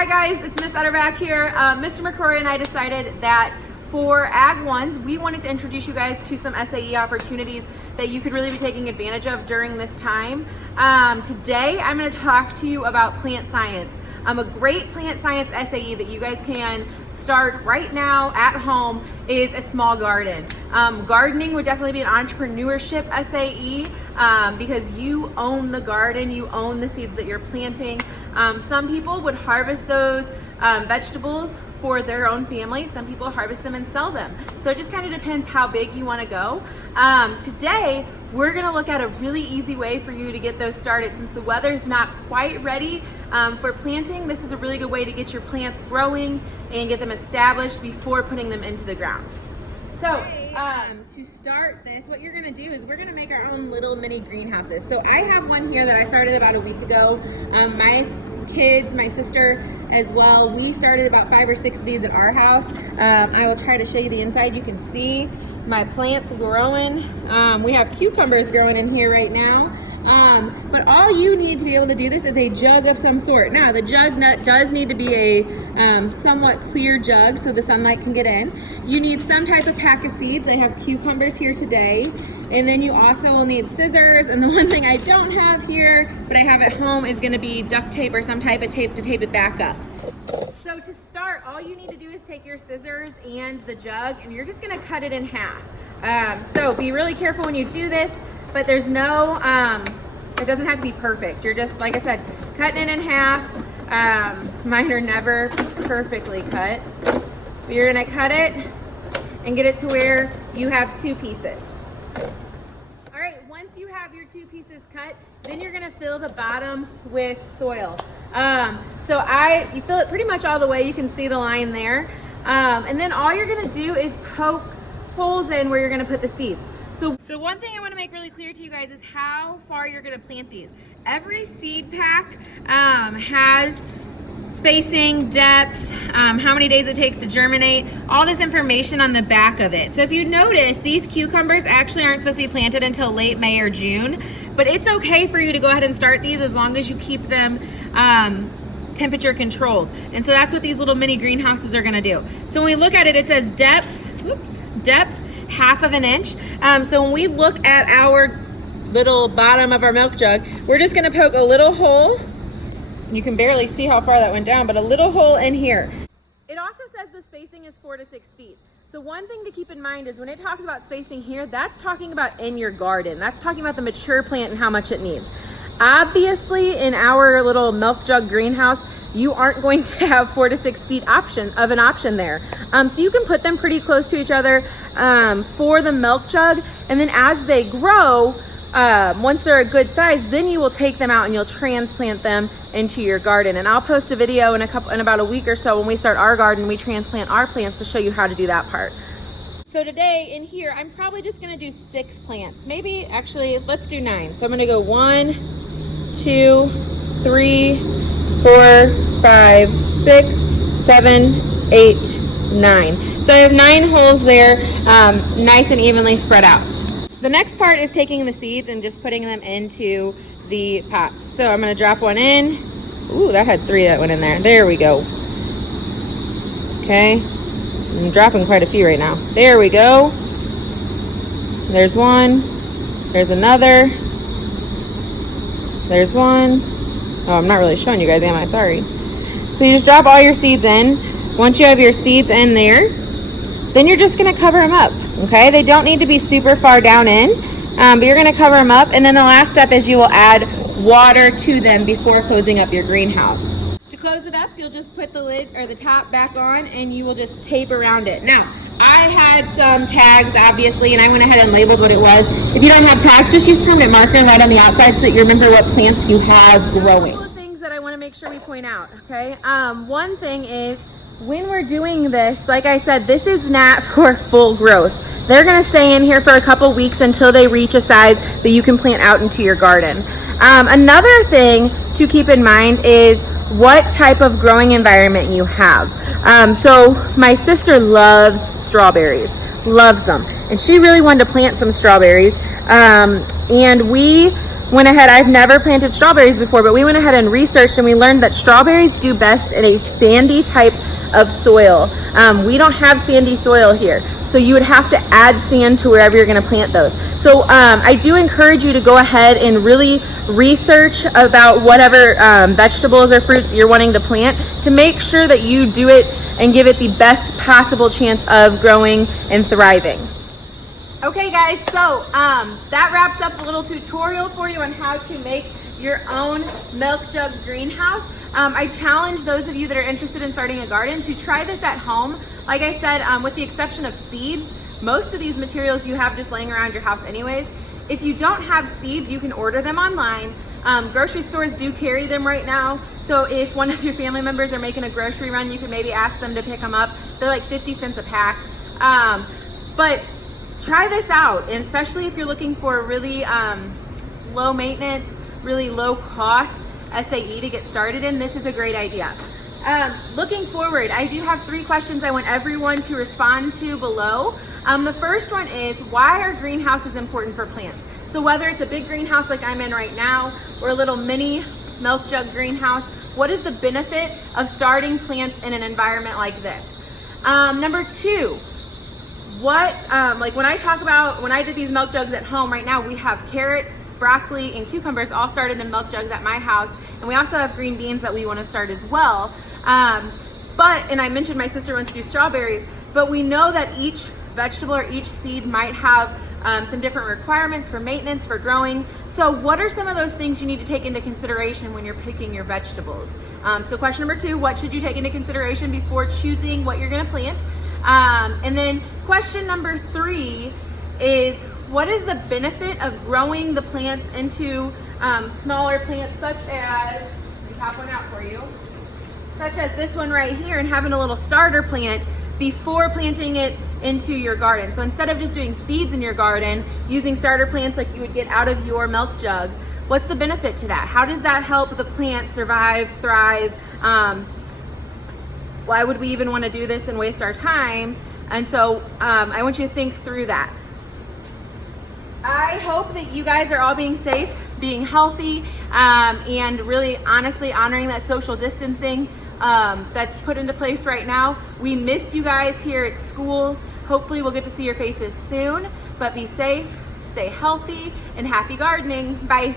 Hi guys, it's Miss Utterback here. Mr. McCrory and I decided that for Ag 1s, we wanted to introduce you guys to some SAE opportunities that you could really be taking advantage of during this time. Today, I'm going to talk to you about plant science. A great plant science SAE that you guys can start right now at home is a small garden. Gardening would definitely be an entrepreneurship SAE because you own the garden, you own the seeds that you're planting. Some people would harvest those vegetables for their own family. Some people harvest them and sell them. So it just kind of depends how big you want to go. Today, we're going to look at a really easy way for you to get those started. Since the weather's not quite ready for planting, this is a really good way to get your plants growing and get them established before putting them into the ground. So to start this, what you're going to do is we're going to make our own little mini greenhouses. So I have one here that I started about a week ago. My kids, my sister as well, we started about 5 or 6 of these at our house. I will try to show you the inside. You can see my plants growing. We have cucumbers growing in here right now. But all you need to be able to do this is a jug of some sort. Now the jug does need to be a somewhat clear jug so the sunlight can get in. You need some type of pack of seeds. I have cucumbers here today. And then you also will need scissors. And the one thing I don't have here, but I have at home, is gonna be duct tape or some type of tape to tape it back up. So to start, all you need to do is take your scissors and the jug and you're just gonna cut it in half. So be really careful when you do this, but there's no, it doesn't have to be perfect. You're just, like I said, cutting it in half. Mine are never perfectly cut. But you're gonna cut it and get it to where you have 2 pieces. All right, once you have your 2 pieces cut, then you're gonna fill the bottom with soil. You fill it pretty much all the way. You can see the line there. And then all you're gonna do is poke holes in where you're gonna put the seeds. So one thing I want to make really clear to you guys is how far you're going to plant these. Every seed pack has spacing, depth, how many days it takes to germinate, all this information on the back of it. So if you notice, these cucumbers actually aren't supposed to be planted until late May or June, but it's okay for you to go ahead and start these as long as you keep them temperature controlled. And so that's what these little mini greenhouses are going to do. So when we look at it, it says depth, 1/2 inch. So when we look at our little bottom of our milk jug, we're just gonna poke a little hole. You can barely see how far that went down, but a little hole in here. It also says the spacing is 4 to 6 feet. So one thing to keep in mind is when it talks about spacing here, that's talking about in your garden. That's talking about the mature plant and how much it needs. Obviously, in our little milk jug greenhouse, you aren't going to have 4 to 6 feet of an option there. So you can put them pretty close to each other for the milk jug. And then as they grow, once they're a good size, then you will take them out and you'll transplant them into your garden. And I'll post a video in about a week or so when we start our garden, we transplant our plants to show you how to do that part. So today in here, I'm probably just gonna do 6 plants. Maybe, actually, let's do 9. So I'm gonna go 1, 2, 3, 4, 5, 6, 7, 8, 9. So I have 9 holes there, nice and evenly spread out. The next part is taking the seeds and just putting them into the pots. So I'm gonna drop one in. Ooh, that had 3 that went in there. There we go. Okay, I'm dropping quite a few right now. There we go. There's one, there's another, there's one. Oh, I'm not really showing you guys, am I? Sorry. So you just drop all your seeds in. Once you have your seeds in there, then you're just gonna cover them up, okay? They don't need to be super far down in, but you're gonna cover them up. And then the last step is you will add water to them before closing up your greenhouse. To close it up, you'll just put the lid or the top back on and you will just tape around it. Now, I had some tags, obviously, and I went ahead and labeled what it was. If you don't have tags, just use permanent marker and write on the outside so that you remember what plants you have growing. A couple of things that I want to make sure we point out, okay? One thing is, when we're doing this, like I said, this is not for full growth. They're gonna stay in here for a couple weeks until they reach a size that you can plant out into your garden. Another thing to keep in mind is what type of growing environment you have. So my sister loves strawberries, loves them. And she really wanted to plant some strawberries. And we went ahead, I've never planted strawberries before, but we went ahead and researched and we learned that strawberries do best in a sandy type of soil. We don't have sandy soil here, so you would have to add sand to wherever you're going to plant those. So I do encourage you to go ahead and really research about whatever vegetables or fruits you're wanting to plant to make sure that you do it and give it the best possible chance of growing and thriving. Okay guys, so that wraps up a little tutorial for you on how to make your own milk jug greenhouse. I challenge those of you that are interested in starting a garden to try this at home. Like I said, with the exception of seeds, most of these materials you have just laying around your house anyways. If you don't have seeds, you can order them online. Grocery stores do carry them right now. So if one of your family members are making a grocery run, you can maybe ask them to pick them up. They're like 50 cents a pack. But try this out, and especially if you're looking for a really low maintenance, really low cost SAE to get started in, this is a great idea. Looking forward, I do have 3 questions I want everyone to respond to below. The first one is, why are greenhouses important for plants? So whether it's a big greenhouse like I'm in right now or a little mini milk jug greenhouse, what is the benefit of starting plants in an environment like this? Number 2, like when I did these milk jugs at home right now, we have carrots, broccoli, and cucumbers all started in milk jugs at my house. And we also have green beans that we want to start as well. And I mentioned my sister wants to do strawberries, but we know that each vegetable or each seed might have some different requirements for maintenance, for growing. So what are some of those things you need to take into consideration when you're picking your vegetables? So question number 2, what should you take into consideration before choosing what you're going to plant? And then question number 3 is, what is the benefit of growing the plants into smaller plants, such as, let me pop one out for you, such as this one right here, and having a little starter plant before planting it into your garden. So instead of just doing seeds in your garden, using starter plants like you would get out of your milk jug, what's the benefit to that? How does that help the plant survive, thrive? Why would we even want to do this and waste our time? And so I want you to think through that. I hope that you guys are all being safe, being healthy, and really honestly honoring that social distancing that's put into place right now. We miss you guys here at school. Hopefully we'll get to see your faces soon, but be safe, stay healthy, and happy gardening. Bye.